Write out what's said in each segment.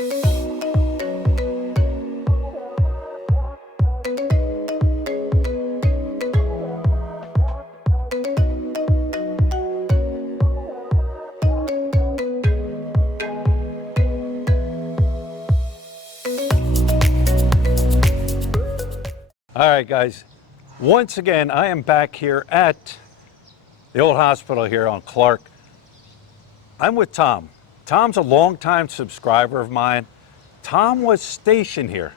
All right, guys, once again, I am back here at the old hospital here on Clark. I'm with Tom. Tom's a longtime subscriber of mine. Tom was stationed here.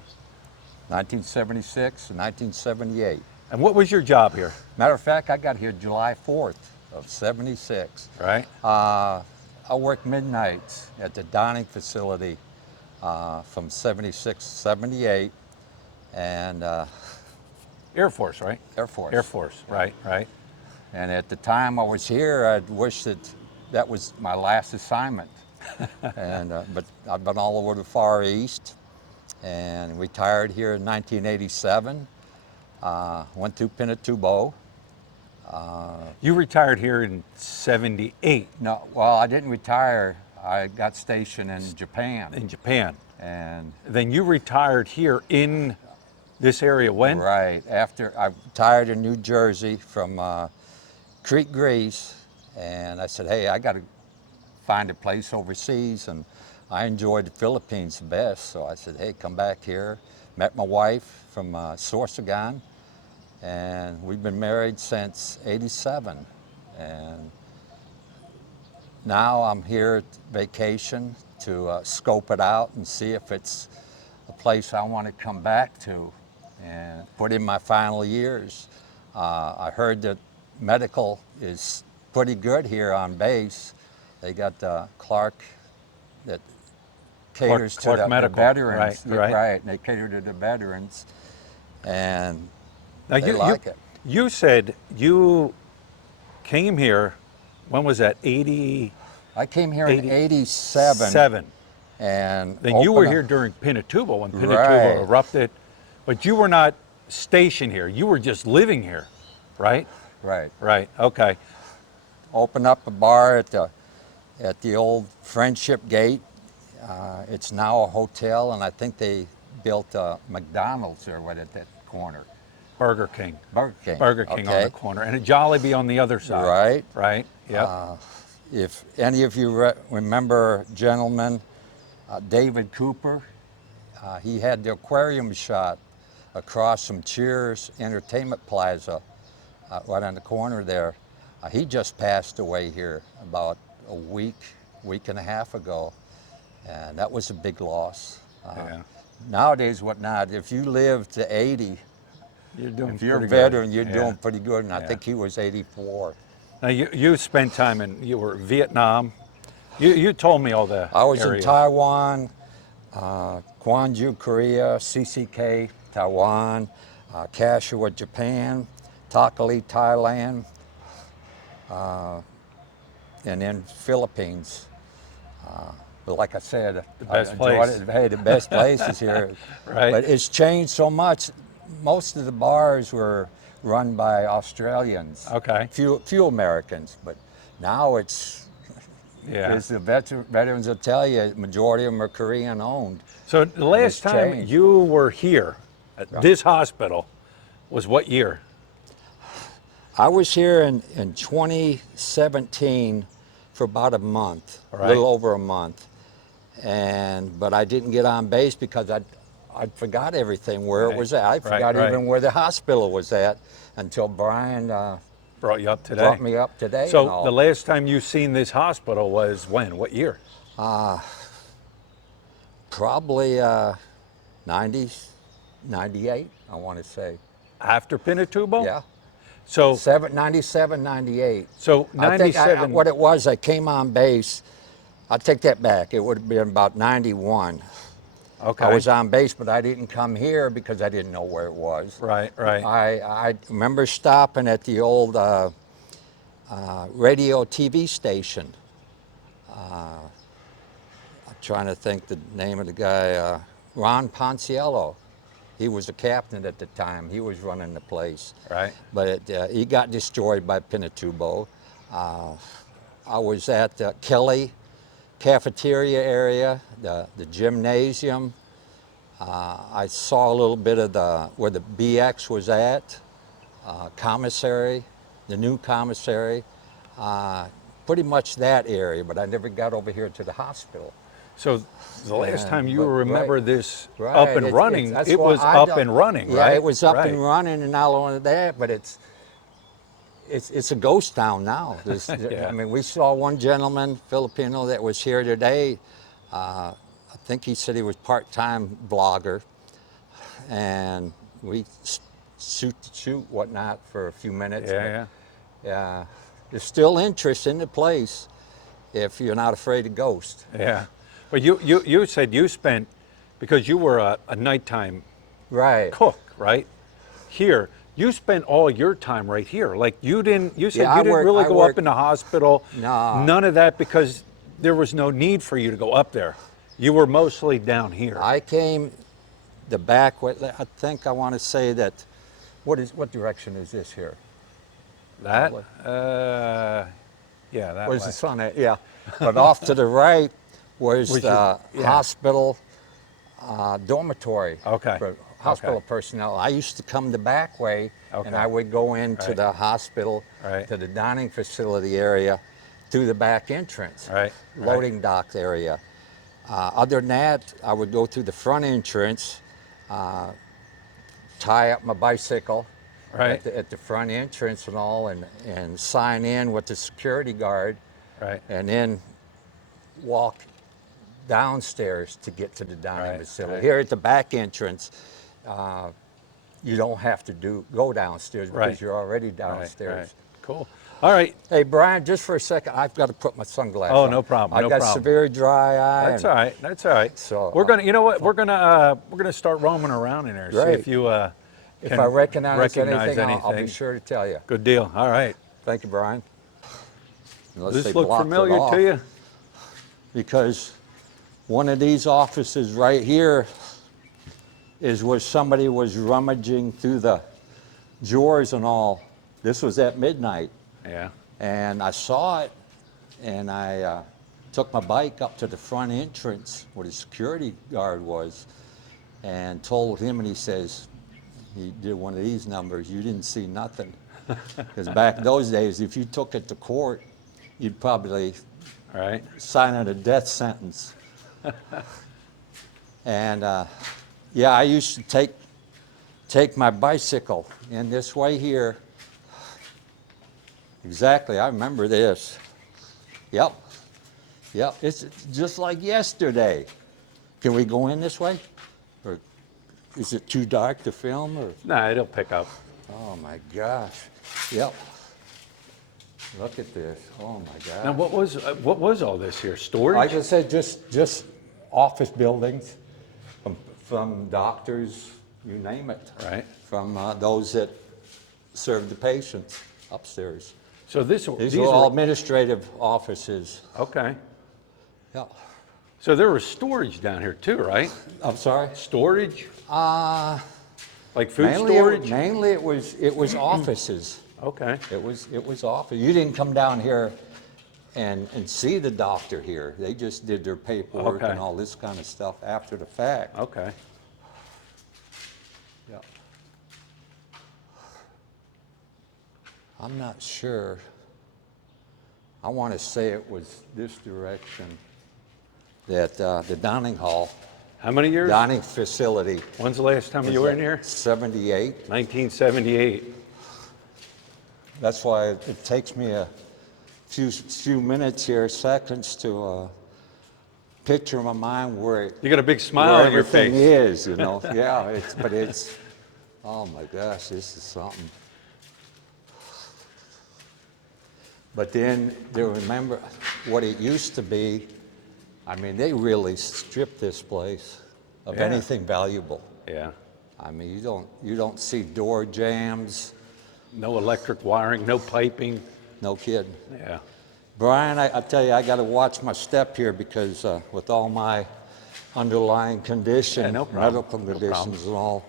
1976 and 1978. And what was your job here? Matter of fact, I got here July 4th of 76. Right. I worked midnights at the dining facility from 76 to 78. And Air Force, right? Air Force. Air Force, right, right. And at the time I was here, I'd wished that was my last assignment. But I've been all over the Far East and retired here in 1987. Went to Pinatubo. You retired here in 78. No, well, I didn't retire. I got stationed in Japan. In Japan. And then you retired here in this area when? Right, after I retired in New Jersey from Crete, Greece, and I said, hey, I got to find a place overseas, and I enjoyed the Philippines the best, so I said, hey, come back here. Met my wife from Sorsogon, and we've been married since '87, and now I'm here at vacation to scope it out and see if it's a place I want to come back to and put in my final years. I heard that medical is pretty good here on base. They got Clark that caters Clark to the Medical. veterans. Right. Right, and they cater to the veterans, and Now they like it. You said you came here, when was that, 80? I came here in '87. 7. And Then you were here during Pinatubo, when Pinatubo erupted, but you were not stationed here. You were just living here, right? Right. Right, okay. Opened up a bar at the old Friendship Gate. It's now a hotel, and I think they built a McDonald's there right at that corner. Burger King. Burger King. Burger King okay. on the corner, and a Jollibee on the other side. Right. Right, yep. If any of you remember a gentleman, David Cooper, he had the aquarium shot across from Cheers Entertainment Plaza, right on the corner there. He just passed away here about a week and a half ago, and that was a big loss. Yeah. Nowadays, whatnot, if you live to 80, You're doing if you're a pretty veteran, good. you're Yeah. doing pretty good, and I Yeah. think he was 84. Now you spent time you were Vietnam. You told me all the I was areas. in Taiwan, Gwangju, Korea, CCK, Taiwan, Kashiwa, Japan, Takali, Thailand, and then Philippines. But like I said, The best I place. enjoyed it. Hey, the best places here. Right. But it's changed so much. Most of the bars were run by Australians. Okay. Few Americans, but now it's, Yeah. as the veterans will tell you, majority of them are Korean owned. So the last time changed. you were here at this hospital was what year? I was here in 2017 for about a month, All a right. little over a month, but I didn't get on base because I forgot everything where Right. it was at. I forgot right. even where the hospital was at until Brian Brought you up today. brought me up today. So and all. the last time you seen this hospital was when? What year? Probably 90s, 98, I want to say. After Pinatubo? Yeah. So 97, 98. so I think 97. what it was, I came on base. I take that back. It would have been about 91. Okay. I was on base, but I didn't come here because I didn't know where it was. Right, right. I remember stopping at the old radio TV station. I'm trying to think the name of the guy, Ron Ponciello. He was a captain at the time. He was running the place. Right. But he got destroyed by Pinatubo. I was at Kelly cafeteria area, the gymnasium. I saw a little bit of where the BX was at, commissary, the new commissary, pretty much that area, but I never got over here to the hospital. So the last time you but- remember right. this Right. up and It's- running, that's it why was I up don't- and running, yeah, right? it was up Right. and running, and not only that, but it's a ghost town now. Yeah. I mean, we saw one gentleman, Filipino, that was here today. I think he said he was part-time blogger, and we shoot whatnot for a few minutes. Yeah, but, yeah. There's still interest in the place if you're not afraid of ghosts. yeah. But you said you spent, because you were a nighttime Right. cook, right? Here, you spent all your time right here. Like you said Yeah, you I didn't work- really I go work- up in the hospital. No. None of that, because there was no need for you to go up there. You were mostly down here. I came the back way. I think I want to say that. What direction is this here? That? Yeah, that Where's way. the sun at? Yeah. But off to the right was Was the yeah. hospital dormitory Okay. for hospital Okay. personnel. I used to come the back way, Okay. and I would go into Right. the hospital, Right. to the dining facility area, through the back entrance, Right. loading dock area. Other than that, I would go through the front entrance, tie up my bicycle Right. at the front entrance and all, and sign in with the security guard, Right. and then walk downstairs to get to the dining Right, facility. right. Here at the back entrance, you don't have to go downstairs because Right. you're already Right, downstairs. right. Cool. All right. Hey, Brian, just for a second, I've got to put my sunglasses Oh, on. no problem, I've no got problem. severe dry eye. That's and- all right. That's all right. So, we're gonna, you know what? We're gonna start roaming around in there. See Great. if you If can I recognize recognize anything, I'll be sure to tell you. Good deal. All right. Thank you, Brian. Unless Does they this look blocked it familiar off. to you? Because one of these offices right here is where somebody was rummaging through the drawers and all. This was at midnight, Yeah. and I saw it, and I took my bike up to the front entrance where the security guard was, and told him, and he says, he did one of these numbers, you didn't see nothing. Because back in those days, if you took it to court, you'd probably All right. signing a death sentence. And yeah, I used to take my bicycle in this way here. Exactly, I remember this. Yep, it's just like yesterday. Can we go in this way? Or is it too dark to film? Or Nah, it'll pick up. oh my gosh, yep. Look at this. Oh my gosh. Now, what was all this here? Storage? Like I said, just office buildings from doctors, you name it. Right. From those that serve the patients upstairs. So these These are all administrative offices. okay. Yeah. So there was storage down here too, right? I'm sorry. Storage, Uh, like food mainly, storage. mainly it was offices. Okay. It was office. You didn't come down here and see the doctor here. They just did their paperwork Okay. and all this kind of stuff after the fact. Okay. Yeah. I'm not sure. I want to say it was this direction that the dining hall, How many years? dining facility. When's the last time you were in here? 78. 1978. That's why it takes me a few minutes here, seconds to picture in my mind where You got a big smile where on your everything face. is, you know. Yeah, it's, oh my gosh, this is something. But then to remember what it used to be, I mean, they really stripped this place of Yeah. anything valuable. Yeah. I mean, you don't see door jams, No electric wiring, no piping. no kidding. Yeah. Brian, I tell you, I got to watch my step here because with all my underlying condition, Yeah, no problem. medical No conditions and all,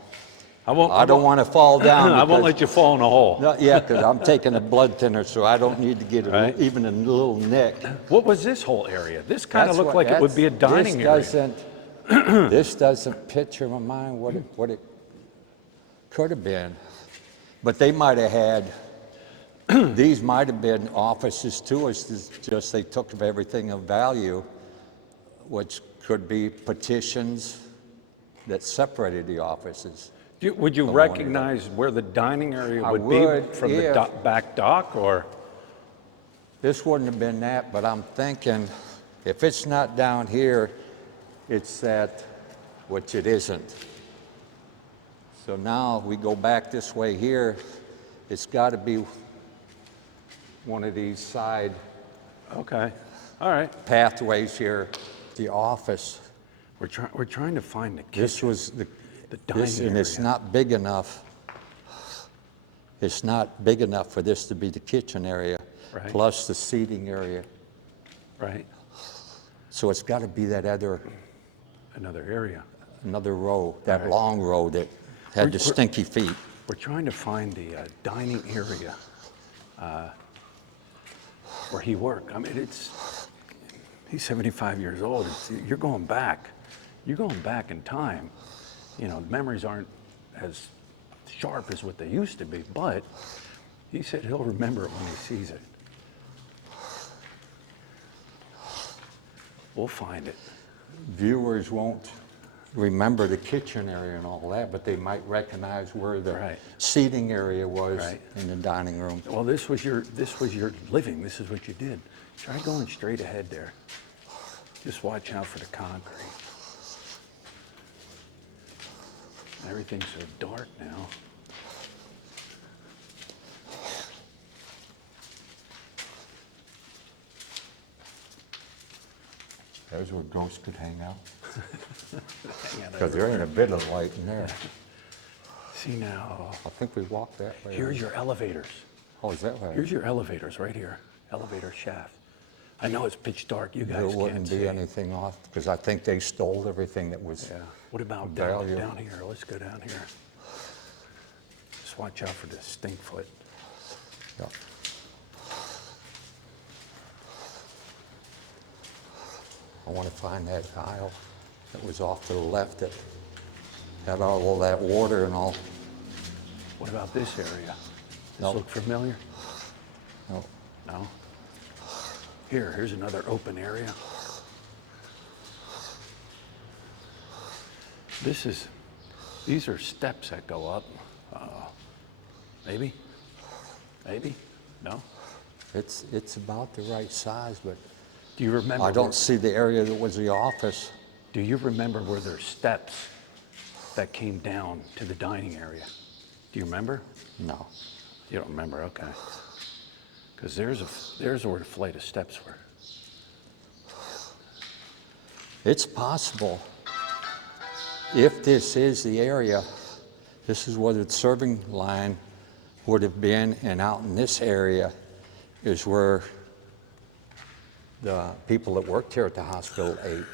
I don't want to fall down. I won't because- let you fall in a hole. No, yeah, because I'm taking a blood thinner, so I don't need to get Right. even a little nick. What was this whole area? This kind of That's looked what- like it would be a dining this area. This doesn't picture in my mind what it could have been. But they might have had, these might have been offices too. It's just they took of everything of value, which could be petitions that separated the offices. Would you From one recognize where the dining area I would would be from the if- back dock, or? This wouldn't have been that, but I'm thinking if it's not down here, it's that, which it isn't. So now we go back this way here, it's got to be one of these side Okay, all right. pathways here, the office. We're trying to find the kitchen. This was the dining and it's area. not big enough. It's not big enough for this to be the kitchen area, Right. plus the seating area. Right, So it's got to be that other, another area. another row, that Right. long row that had the We're- stinky feet. We're trying to find the dining area where he worked. I mean, he's 75 years old. You're going back in time. You know, memories aren't as sharp as what they used to be, but he said he'll remember it when he sees it. We'll find it. Viewers won't remember the kitchen area and all that, but they might recognize where the Right. seating area was Right. in the dining room. Well, this was your living. This is what you did. Try going straight ahead there. Just watch out for the concrete. Everything's so dark now. There's where ghosts could hang out. Hang on Because over there ain't a bit of light in there. See now, I think we walked that way. here's your elevators. Oh, is that right? Here's your elevators right here. Elevator shaft. I know it's pitch dark. You There guys can't wouldn't be see. anything off, because I think they stole everything that was. Yeah. What about of down value. here? Let's go down here. Just watch out for this stink foot. Yeah. I want to find that aisle that was off to the left that had all that water and all. What about this area? Does No. this look familiar? No. No? Here's another open area. These are steps that go up. Maybe? Maybe? No? It's about the right size, but Do you remember? I don't see the area that was the office. Do you remember where there's steps that came down to the dining area? Do you remember? No. You don't remember, okay. Because there's where the flight of steps were. It's possible, if this is the area, this is where the serving line would have been, and out in this area is where the people that worked here at the hospital ate.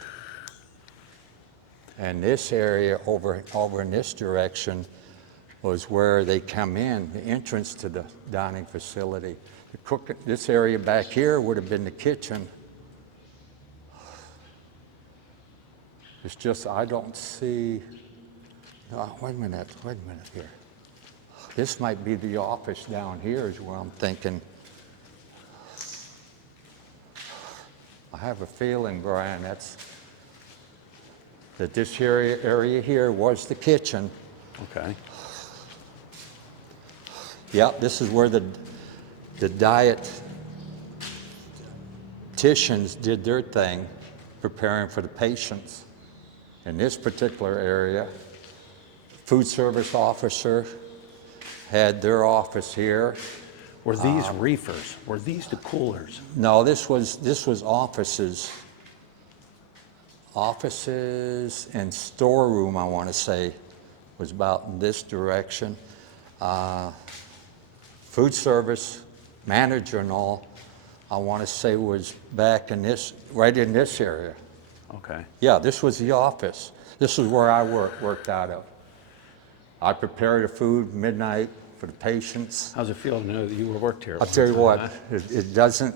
And this area over in this direction was where they come in, the entrance to the dining facility. This area back here would have been the kitchen. It's just, I don't see, oh, wait a minute here. This might be the office down here is where I'm thinking. I have a feeling, Brian, that this area here was the kitchen. Okay. Yeah, this is where the dietitians did their thing, preparing for the patients. In this particular area, food service officer had their office here. Were these reefers? Were these the coolers? No, this was offices. Offices and storeroom, I want to say, was about in this direction. Food service manager and all, I want to say was back in this, right in this area. Okay. Yeah, this was the office. This is where I worked out of. I prepare the food midnight for the patients. How's it feel to know that you worked here? I'll tell you what, it doesn't,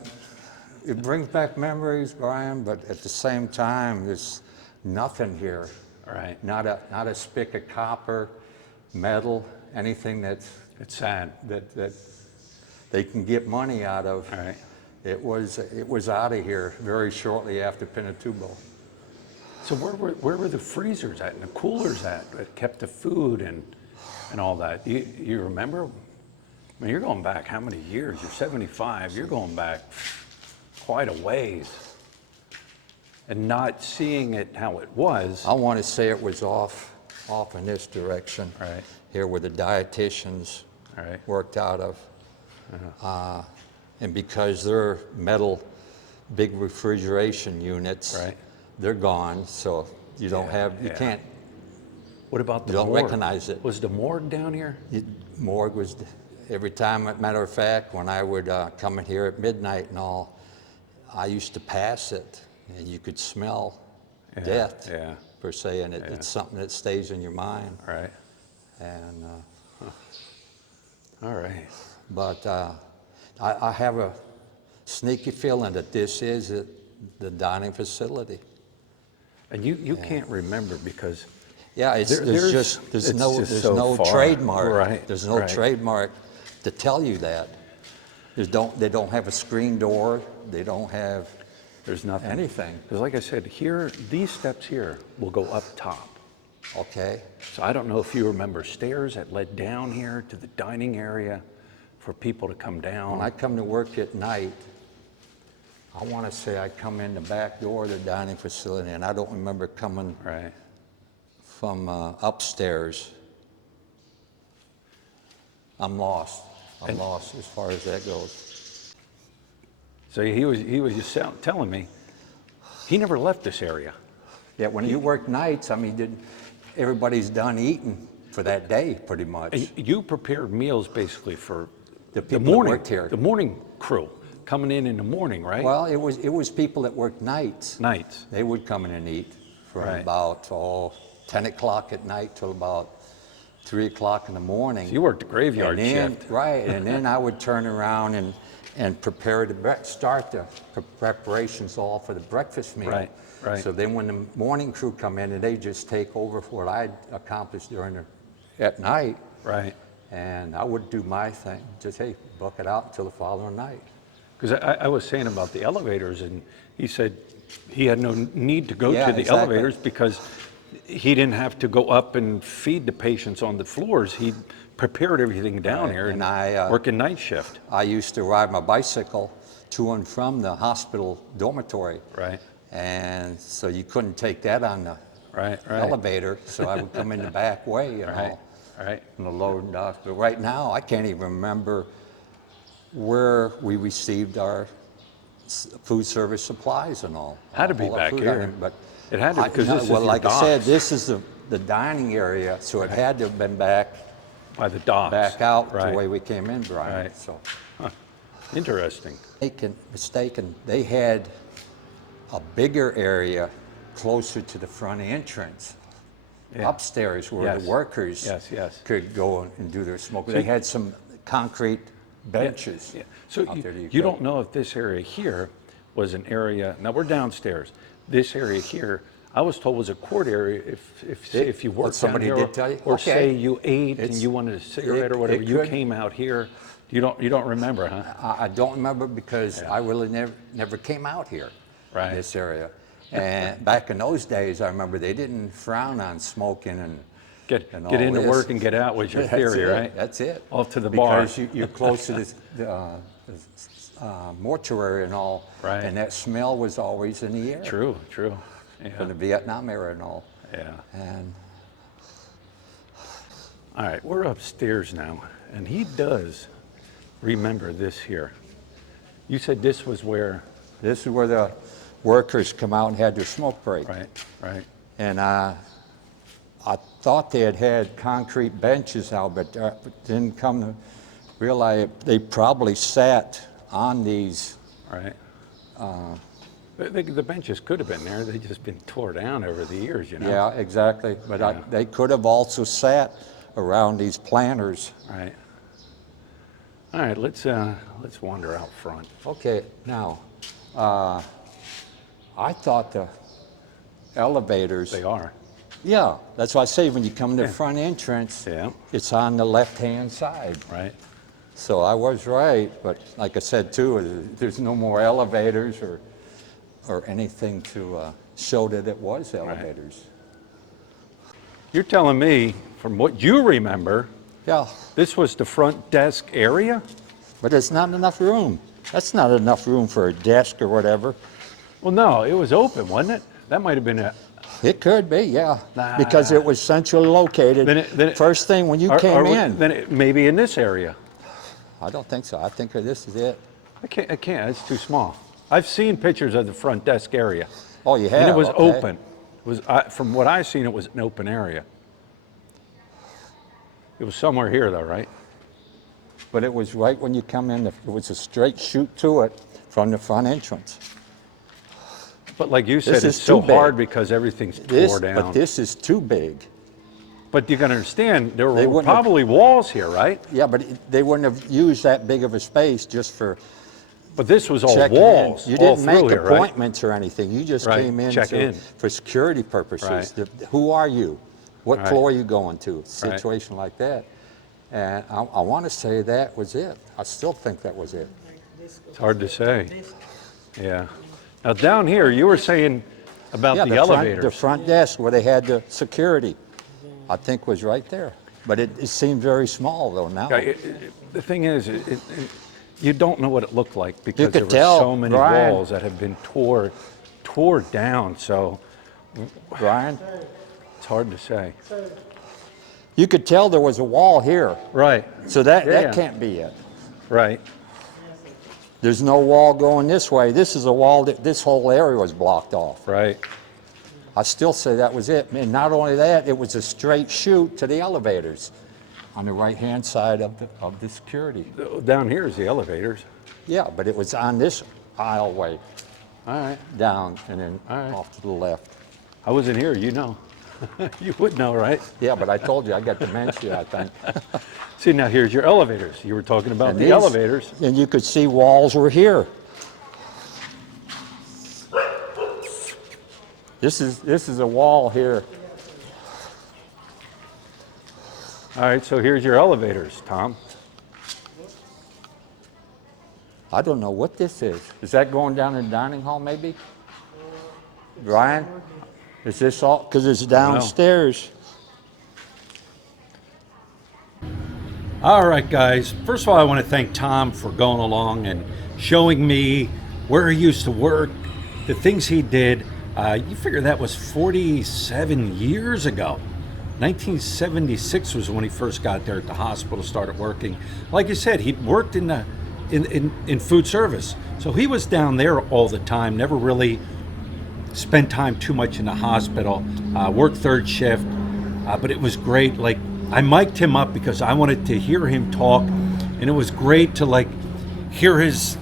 it brings back memories, Brian, but at the same time, there's nothing here. Right. Not a spick of copper, metal, anything It's sad. that they can get money out of. Right. It was out of here very shortly after Pinatubo. So where were the freezers at and the coolers at that kept the food and all that? You remember? I mean, you're going back how many years? You're 75. You're going back quite a ways. And not seeing it how it was. I want to say it was off in this direction. Right. Here where the dietitians Right. worked out of. And because they're metal, big refrigeration units, Right. they're gone. So you don't have, you yeah. can't, What about the you don't morgue? recognize it. Was the morgue down here? Morgue was, every time, matter of fact, when I would come in here at midnight and all, I used to pass it and you could smell death, Yeah. per se, and it's something that stays in your mind. Right. And All right. But I have a sneaky feeling that this is the dining facility. And you can't remember because Yeah, it's there's no far. trademark. Right, There's no right. trademark to tell you that. They don't have a screen door. They don't have there's nothing. anything. Because like I said, here, these steps here will go up top. Okay. So I don't know if you remember stairs that led down here to the dining area for people to come down. When I come to work at night, I want to say I come in the back door of the dining facility, and I don't remember coming Right. from upstairs. I'm lost. I'm lost as far as that goes. So he was just telling me he never left this area. Yeah, when you work nights, I mean, everybody's done eating for that day, pretty much. You prepared meals basically for The the people that morning, worked here. the morning crew coming in the morning, right? Well, it was people that worked nights. Nights. They would come in and eat from Right. about 10 o'clock at night till about 3 o'clock in the morning. So you worked the graveyard And then, shift. right, and then I would turn around and prepare start the preparations all for the breakfast meal. Right, right. So then when the morning crew come in, and they just take over for what I'd accomplished at night, Right. and I would do my thing, just, hey, buck it out until the following night. Because I was saying about the elevators, and he said he had no need to go Yeah, to the exactly. elevators because he didn't have to go up and feed the patients on the floors. He prepared everything down here And I, working night shift. I used to ride my bicycle to and from the hospital dormitory. Right. And so you couldn't take that on the Right. elevator, so I would come in the back way, you Right. know, Right. in the loading dock. But right now, I can't even remember where we received our food service supplies and all. Had to be All our back food here. items, But It had to be, because this is well, your like I said, docks. this is the dining area, so it had to have been back By the docks. out Right. the way we came in, Brian. Right. So, Interesting. mistaken, they had a bigger area closer to the front entrance. Yeah. Upstairs where Yes. the workers Yes. could go and do their smoke. So They you- had some concrete benches. Yeah. So out there that you could- don't know if this area here was an area, now we're downstairs. This area here, I was told was a court area if you worked down somebody here. did tell you? Or Okay. say you ate and It's- you wanted a cigarette or it whatever, you could- came out here. You don't remember, huh? I don't remember because I really never came out here, Right. this area. And back in those days, I remember they didn't frown on smoking and Get all into this. work and get out was your That's theory, it, right? That's it. Off to the bar. Because you're close to the mortuary and all. Right. And that smell was always in the air. True. From Yeah. the Vietnam era and all. Yeah. And All right, we're upstairs now, and he does remember this here. You said this was where, this is where the workers come out and had their smoke break. right? And I thought they had concrete benches out, but didn't come to realize they probably sat on these. Right. The benches could have been there. They've just been tore down over the years, you know? Yeah, exactly. But they could have also sat around these planters. Right. All right, let's wander out front. Okay, now, I thought the elevators. They are. Yeah, that's why I say when you come to the Yeah. front entrance, Yeah. it's on the left-hand side. Right. So I was right, but like I said too, there's no more elevators or anything to show that it was elevators. You're telling me, from what you remember, Yeah, this was the front desk area? but there's not enough room. That's not enough room for a desk or whatever. Well, no, it was open, wasn't it? That might have been a. It could be, yeah, Nah. because it was centrally located. Then it- First thing when you came in. Then it, maybe in this area. I don't think so. I think this is it. I can't. It's too small. I've seen pictures of the front desk area, Oh, you have? and it was Okay. open. It was from what I've seen, it was an open area. It was somewhere here, though, right? But it was right when you come in. It was a straight shoot to it from the front entrance. But like you said, This it's is so too big. hard because everything's tore down. But this is too big. But you can understand there They were wouldn't have- probably walls here, right? Yeah, but they wouldn't have used that big of a space just for But this was all checking walls. in. You all didn't make through here, right? appointments or anything. You just Right, came in, check in. for security purposes. Right. Who are you? What Right. floor are you going to? Right. Situation like that. And I want to say that was it. I still think that was it. It's hard to say. Yeah. Now down here, you were saying about Yeah, the the elevators. front desk where they had the security, I think was right there. But it seemed very small though now. Yeah, the thing is, you don't know what it looked like because could there were tell, so many Brian. walls that have been tore down. So Brian, it's hard to say. you could tell there was a wall here. Right. So that Yeah. can't be it. Right. There's no wall going this way. This is a wall that this whole area was blocked off. Right. I still say that was it. And not only that, it was a straight shoot to the elevators on the right-hand side of the security. Down here is the elevators. Yeah, but it was on this aisleway All right. down and then All right. off to the left. I wasn't here. You know. You would know, right? Yeah, but I told you I got dementia, I think. See, now here's your elevators. You were talking about And the these- elevators. And you could see walls were here. This is a wall here. All right, so here's your elevators, Tom. I don't know what this is. Is that going down in the dining hall maybe? Brian? Is this all, because it's downstairs. All right, guys. First of all, I want to thank Tom for going along and showing me where he used to work, the things he did. You figure that was 47 years ago. 1976 was when he first got there at the hospital, started working. Like you said, he'd worked in food service. So he was down there all the time, never really spent time too much in the hospital, worked third shift, but it was great. Like, I mic'd him up because I wanted to hear him talk, and it was great to like hear his,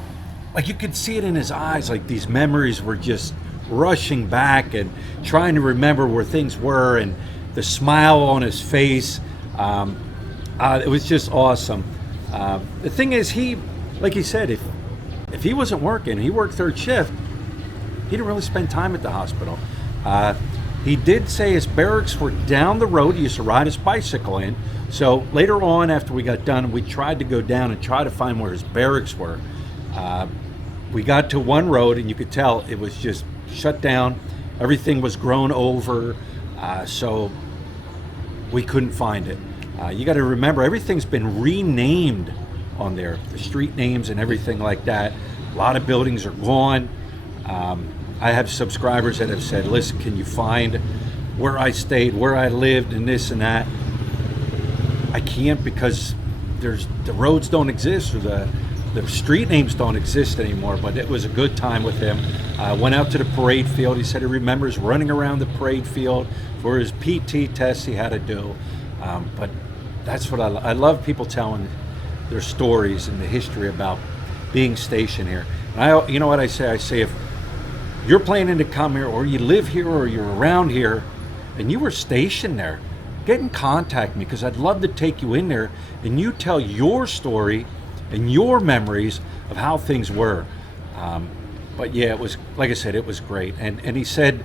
like you could see it in his eyes, like these memories were just rushing back and trying to remember where things were and the smile on his face. It was just awesome. The thing is, he, like he said, if he wasn't working, he worked third shift, he didn't really spend time at the hospital. He did say his barracks were down the road. He used to ride his bicycle in. So later on, after we got done, we tried to go down and try to find where his barracks were. We got to one road, and you could tell it was just shut down. Everything was grown over, so we couldn't find it. You got to remember, everything's been renamed on there, the street names and everything like that. A lot of buildings are gone. I have subscribers that have said, listen, can you find where I stayed, where I lived, and this and that? I can't, because the roads don't exist, or the street names don't exist anymore. But it was a good time with him. Went out to the parade field. He said he remembers running around the parade field for his PT tests he had to do. But that's what I love, people telling their stories and the history about being stationed here. And you know what I say? I say, if you're planning to come here, or you live here, or you're around here, and you were stationed there, get in contact with me, because I'd love to take you in there and you tell your story and your memories of how things were. But yeah, it was, like I said, it was great. And he said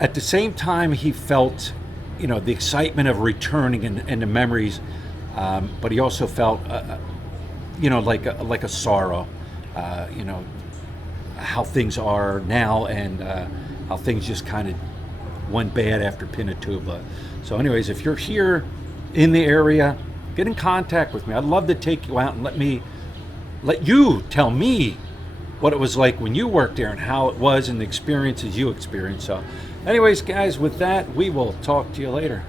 at the same time he felt, you know, the excitement of returning and the memories, but he also felt, you know, like a sorrow, you know, how things are now, and how things just kind of went bad after Pinatubo. So anyways, if you're here in the area, get in contact with me. I'd love to take you out and let you tell me what it was like when you worked there and how it was and the experiences you experienced. So anyways, guys, with that, we will talk to you later.